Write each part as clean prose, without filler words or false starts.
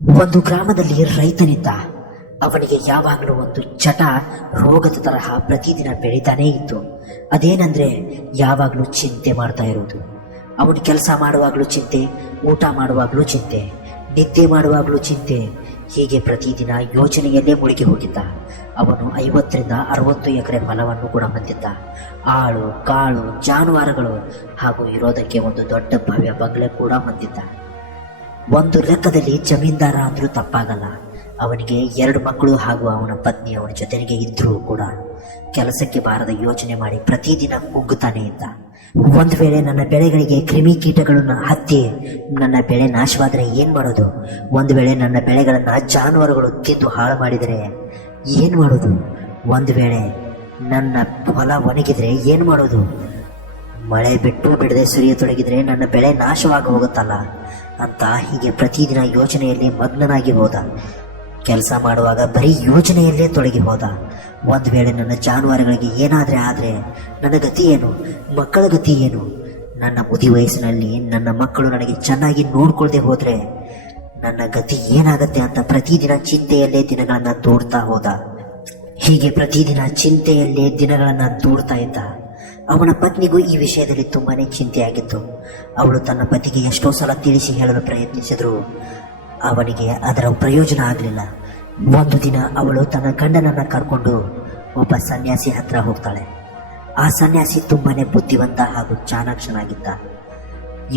ಒಂದು ಗ್ರಾಮದಲ್ಲಿ ರೈತನಿದ್ದ. ಅವನಿಗೆ ಯಾವಾಗಲೂ ಒಂದು ಚಟ ರೋಗದ ತರಹ ಪ್ರತಿದಿನ ಬೆಳೀತಾನೇ ಇತ್ತು. ಅದೇನಂದ್ರೆ ಯಾವಾಗಲೂ ಚಿಂತೆ ಮಾಡ್ತಾ ಇರುವುದು. ಅವನು ಕೆಲಸ ಮಾಡುವಾಗಲೂ ಚಿಂತೆ, ಊಟ ಮಾಡುವಾಗಲೂ ಚಿಂತೆ, ನಿದ್ದೆ ಮಾಡುವಾಗಲೂ ಚಿಂತೆ. ಹೀಗೆ ಪ್ರತಿದಿನ ಯೋಚನೆಯಲ್ಲೇ ಮುಳುಗಿ ಹೋಗಿದ್ದ. ಅವನು 50ರಿಂದ 60 ಎಕರೆ ಹೊಲವನ್ನು ಕೂಡ ಹೊಂದಿದ್ದ. ಆಳು ಕಾಳು ಜಾನುವಾರುಗಳು ಹಾಗೂ ಇರೋದಕ್ಕೆ ಒಂದು ದೊಡ್ಡ ಭವ್ಯ ಬಂಗ್ಲೆ ಕೂಡ ಹೊಂದಿದ್ದ. ಒಂದು ಲೆಕ್ಕದಲ್ಲಿ ಜಮೀನ್ದಾರ ಅಂದ್ರೂ ತಪ್ಪಾಗಲ್ಲ. ಅವನಿಗೆ 2 ಮಕ್ಕಳು ಹಾಗೂ ಅವನ ಪತ್ನಿ ಅವನ ಜೊತೆಗೆ ಇದ್ರೂ ಕೂಡ ಕೆಲಸಕ್ಕೆ ಬಾರದ ಯೋಚನೆ ಮಾಡಿ ಪ್ರತಿದಿನ ಕುಗ್ಗುತ್ತಾನೆ ಇದ್ದ. ಒಂದು ವೇಳೆ ನನ್ನ ಬೆಳೆಗಳಿಗೆ ಕ್ರಿಮಿ ಕೀಟಗಳನ್ನು ಹತ್ತಿ ನನ್ನ ಬೆಳೆ ನಾಶವಾದರೆ ಏನು ಮಾಡೋದು? ಒಂದು ವೇಳೆ ನನ್ನ ಬೆಳೆಗಳನ್ನು ಜಾನುವಾರುಗಳು ತಿಂದು ಹಾಳು ಮಾಡಿದರೆ ಏನು ಮಾಡೋದು? ಒಂದು ವೇಳೆ ನನ್ನ ಹೊಲ ಒಣಗಿದ್ರೆ ಏನು ಮಾಡೋದು? ಮಳೆ ಬಿಟ್ಟು ಬಿಡದೆ ಸುರಿಯತೊಡಗಿದ್ರೆ ನನ್ನ ಬೆಳೆ ನಾಶವಾಗಿ ಹೋಗುತ್ತಲ್ಲ ಅಂತ ಹೀಗೆ ಪ್ರತಿದಿನ ಯೋಚನೆಯಲ್ಲಿ ಮಗ್ನನಾಗಿ ಹೋದ. ಕೆಲಸ ಮಾಡುವಾಗ ಬರೀ ಯೋಚನೆಯಲ್ಲೇ ತೊಡಗಿ ಹೋದ. ಒಂದು ವೇಳೆ ನನ್ನ ಜಾನುವಾರುಗಳಿಗೆ ಏನಾದರೆ ಆದರೆ ನನ್ನ ಗತಿ ಏನು? ಮಕ್ಕಳ ಗತಿ ಏನು? ನನ್ನ ಮುದಿ ವಯಸ್ಸಿನಲ್ಲಿ ನನ್ನ ಮಕ್ಕಳು ನನಗೆ ಚೆನ್ನಾಗಿ ನೋಡ್ಕೊಳ್ದೆ ಹೋದರೆ ನನ್ನ ಗತಿ ಏನಾಗತ್ತೆ ಅಂತ ಪ್ರತಿದಿನ ಚಿಂತೆಯಲ್ಲೇ ದಿನಗಳನ್ನು ದೂಡ್ತಾ ಹೋದ. ಹೀಗೆ ಪ್ರತಿದಿನ ಚಿಂತೆಯಲ್ಲೇ ದಿನಗಳನ್ನು ದೂಡ್ತಾ ಇದ್ದ. ಅವನ ಪತ್ನಿಗೂ ಈ ವಿಷಯದಲ್ಲಿ ತುಂಬಾನೇ ಚಿಂತೆಯಾಗಿತ್ತು. ಅವಳು ತನ್ನ ಪತಿಗೆ ಎಷ್ಟೋ ಸಲ ತಿಳಿಸಿ ಹೇಳಲು ಪ್ರಯತ್ನಿಸಿದ್ರು ಅವನಿಗೆ ಅದರ ಪ್ರಯೋಜನ ಆಗಲಿಲ್ಲ. ಒಂದು ದಿನ ಅವಳು ತನ್ನ ಗಂಡನನ್ನ ಕರ್ಕೊಂಡು ಒಬ್ಬ ಸನ್ಯಾಸಿ ಹತ್ರ ಹೋಗ್ತಾಳೆ. ಆ ಸನ್ಯಾಸಿ ತುಂಬಾನೇ ಬುದ್ಧಿವಂತ ಹಾಗೂ ಚಾಣಾಕ್ಷನಾಗಿದ್ದ.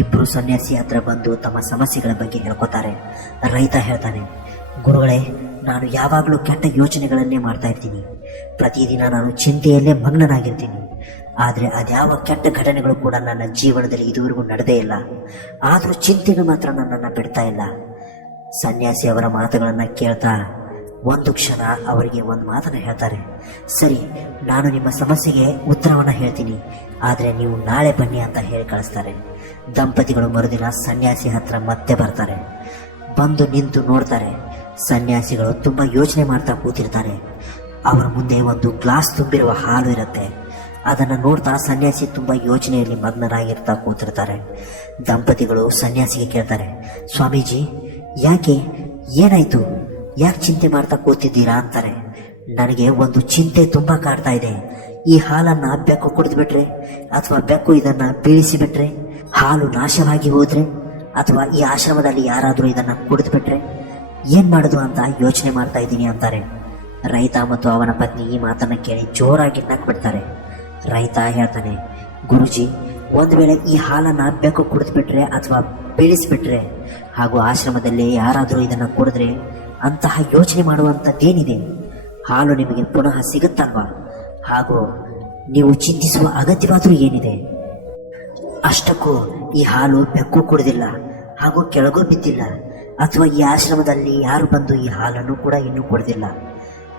ಇಬ್ರು ಸನ್ಯಾಸಿ ಹತ್ರ ಬಂದು ತಮ್ಮ ಸಮಸ್ಯೆಗಳ ಬಗ್ಗೆ ಹೇಳ್ಕೊತಾರೆ. ರೈತ ಹೇಳ್ತಾನೆ, ಗುರುಗಳೇ, ನಾನು ಯಾವಾಗಲೂ ಕೆಟ್ಟ ಯೋಚನೆಗಳನ್ನೇ ಮಾಡ್ತಾ ಇರ್ತೀನಿ. ಪ್ರತಿದಿನ ನಾನು ಚಿಂತೆಯಲ್ಲೇ ಮಗ್ನನಾಗಿರ್ತೀನಿ. ಆದರೆ ಅದ್ಯಾವ ಕೆಟ್ಟ ಘಟನೆಗಳು ಕೂಡ ನನ್ನ ಜೀವನದಲ್ಲಿ ಇದುವರೆಗೂ ನಡೆದೇ ಇಲ್ಲ. ಆದರೂ ಚಿಂತೆಗಳು ಮಾತ್ರ ನನ್ನನ್ನು ಬಿಡ್ತಾ ಇಲ್ಲ. ಸನ್ಯಾಸಿ ಅವರ ಮಾತುಗಳನ್ನು ಕೇಳ್ತಾ ಒಂದು ಕ್ಷಣ ಅವರಿಗೆ ಒಂದು ಮಾತನ್ನು ಹೇಳ್ತಾರೆ. ಸರಿ, ನಾನು ನಿಮ್ಮ ಸಮಸ್ಯೆಗೆ ಉತ್ತರವನ್ನು ಹೇಳ್ತೀನಿ, ಆದರೆ ನೀವು ನಾಳೆ ಬನ್ನಿ ಅಂತ ಹೇಳಿ ಕಳಿಸ್ತಾರೆ. ದಂಪತಿಗಳು ಮರುದಿನ ಸನ್ಯಾಸಿ ಹತ್ರ ಮತ್ತೆ ಬರ್ತಾರೆ. ಬಂದು ನಿಂತು ನೋಡ್ತಾರೆ. ಸನ್ಯಾಸಿಗಳು ತುಂಬ ಯೋಚನೆ ಮಾಡ್ತಾ ಕೂತಿರ್ತಾರೆ. ಅವರ ಮುಂದೆ ಒಂದು ಗ್ಲಾಸ್ ತುಂಬಿರುವ ಹಾಲು ಇರುತ್ತೆ. ಅದನ್ನು ನೋಡ್ತಾ ಸನ್ಯಾಸಿ ತುಂಬ ಯೋಚನೆಯಲ್ಲಿ ಮಗ್ನರಾಗಿರ್ತಾ ಕೂತಿರ್ತಾರೆ. ದಂಪತಿಗಳು ಸನ್ಯಾಸಿಗೆ ಕೇಳ್ತಾರೆ, ಸ್ವಾಮೀಜಿ, ಯಾಕೆ, ಏನಾಯ್ತು, ಯಾಕೆ ಚಿಂತೆ ಮಾಡ್ತಾ ಕೂತಿದ್ದೀರಾ ಅಂತಾರೆ. ನನಗೆ ಒಂದು ಚಿಂತೆ ತುಂಬ ಕಾಡ್ತಾ ಇದೆ. ಈ ಹಾಲನ್ನು ಬೆಕ್ಕು ಕುಡಿದು ಬಿಟ್ರೆ ಅಥವಾ ಬೆಕ್ಕು ಇದನ್ನು ಬೀಳಿಸಿ ಬಿಟ್ರೆ, ಹಾಲು ನಾಶವಾಗಿ ಹೋದ್ರೆ ಅಥವಾ ಈ ಆಶ್ರಮದಲ್ಲಿ ಯಾರಾದರೂ ಇದನ್ನು ಕುಡಿದು ಬಿಟ್ರೆ ಏನು ಮಾಡೋದು ಅಂತ ಯೋಚನೆ ಮಾಡ್ತಾ ಇದ್ದೀನಿ ಅಂತಾರೆ. ರೈತ ಮತ್ತು ಅವನ ಪತ್ನಿ ಈ ಮಾತನ್ನು ಕೇಳಿ ಜೋರಾಗಿ ನಕ್ಬಿಡ್ತಾರೆ. ರೈತ ಹೇಳ್ತಾನೆ, ಗುರುಜಿ, ಒಂದು ವೇಳೆ ಈ ಹಾಲನ್ನು ಬೆಕ್ಕು ಕುಡಿದು ಬಿಟ್ರೆ ಅಥವಾ ಬೀಳಿಸಿಬಿಟ್ರೆ ಹಾಗೂ ಆಶ್ರಮದಲ್ಲಿ ಯಾರಾದರೂ ಇದನ್ನು ಕುಡಿದ್ರೆ ಅಂತಹ ಯೋಚನೆ ಮಾಡುವಂಥದ್ದೇನಿದೆ? ಹಾಲು ನಿಮಗೆ ಪುನಃ ಸಿಗುತ್ತಲ್ವಾ? ಹಾಗೂ ನೀವು ಚಿಂತಿಸುವ ಅಗತ್ಯವಾದರೂ ಏನಿದೆ? ಅಷ್ಟಕ್ಕೂ ಈ ಹಾಲು ಬೆಕ್ಕು ಕುಡಿದಿಲ್ಲ ಹಾಗೂ ಕೆಳಗೂ ಬಿದ್ದಿಲ್ಲ, ಅಥವಾ ಈ ಆಶ್ರಮದಲ್ಲಿ ಯಾರು ಬಂದು ಈ ಹಾಲನ್ನು ಕೂಡ ಇನ್ನೂ ಕುಡಿದಿಲ್ಲ.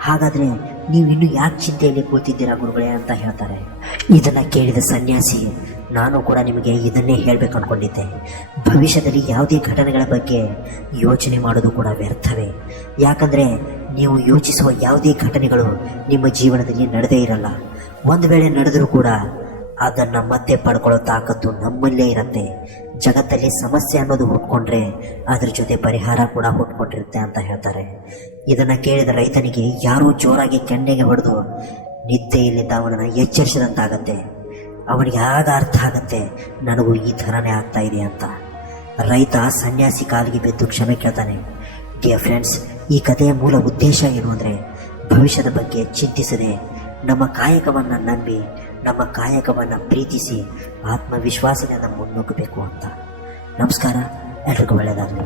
ಹಾಗಾದರೆ ನೀವು ಇನ್ನೂ ಯಾಕೆ ಚಿಂತೆಯಲ್ಲಿ ಕೂತಿದ್ದೀರಾ ಗುರುಗಳೇ ಅಂತ ಹೇಳ್ತಾರೆ. ಇದನ್ನು ಕೇಳಿದ ಸನ್ಯಾಸಿ, ನಾನು ಕೂಡ ನಿಮಗೆ ಇದನ್ನೇ ಹೇಳಬೇಕು ಅಂದ್ಕೊಂಡಿದ್ದೆ. ಭವಿಷ್ಯದಲ್ಲಿ ಯಾವುದೇ ಘಟನೆಗಳ ಬಗ್ಗೆ ಯೋಚನೆ ಮಾಡೋದು ಕೂಡ ವ್ಯರ್ಥವೇ. ಯಾಕಂದರೆ ನೀವು ಯೋಚಿಸುವ ಯಾವುದೇ ಘಟನೆಗಳು ನಿಮ್ಮ ಜೀವನದಲ್ಲಿ ನಡೆದೇ ಇರಲ್ಲ. ಒಂದು ವೇಳೆ ನಡೆದರೂ ಕೂಡ ಅದನ್ನು ಮತ್ತೆ ಪಡ್ಕೊಳ್ಳೋ ತಾಕತ್ತು ನಮ್ಮಲ್ಲೇ ಇರುತ್ತೆ. ಜಗತ್ತಲ್ಲಿ ಸಮಸ್ಯೆ ಅನ್ನೋದು ಹುಟ್ಕೊಂಡ್ರೆ ಅದ್ರ ಜೊತೆ ಪರಿಹಾರ ಕೂಡ ಹುಟ್ಕೊಂಡಿರುತ್ತೆ ಅಂತ ಹೇಳ್ತಾರೆ. ಇದನ್ನು ಕೇಳಿದ ರೈತನಿಗೆ ಯಾರೋ ಜೋರಾಗಿ ಕೆನ್ನೆಗೆ ಹೊಡೆದು ನಿದ್ದೆಯಲ್ಲಿದ್ದ ಅವನನ್ನು ಎಚ್ಚರಿಸಿದಂತಾಗತ್ತೆ. ಅವನಿಗೆ ಆಗ ಅರ್ಥ ಆಗತ್ತೆ, ನನಗೂ ಈ ಥರನೇ ಆಗ್ತಾ ಇದೆ ಅಂತ. ರೈತ ಸನ್ಯಾಸಿ ಕಾಲಿಗೆ ಬಿದ್ದು ಕ್ಷಮೆ ಕೇಳ್ತಾನೆ. ಡಿಯರ್ ಫ್ರೆಂಡ್ಸ್, ಈ ಕಥೆಯ ಮೂಲ ಉದ್ದೇಶ ಏನು ಅಂದರೆ, ಭವಿಷ್ಯದ ಬಗ್ಗೆ ಚಿಂತಿಸದೆ ನಮ್ಮ ಕಾಯಕವನ್ನು ನಂಬಿ ನಮ್ಮ ಕಾಯಕವನ್ನು ಪ್ರೀತಿಸಿ ಆತ್ಮವಿಶ್ವಾಸದಿಂದ ಮುನ್ನುಗ್ಗಬೇಕು ಅಂತ. ನಮಸ್ಕಾರ, ಎಲ್ರಿಗೂ ಒಳ್ಳೆಯದಾಗಲಿ.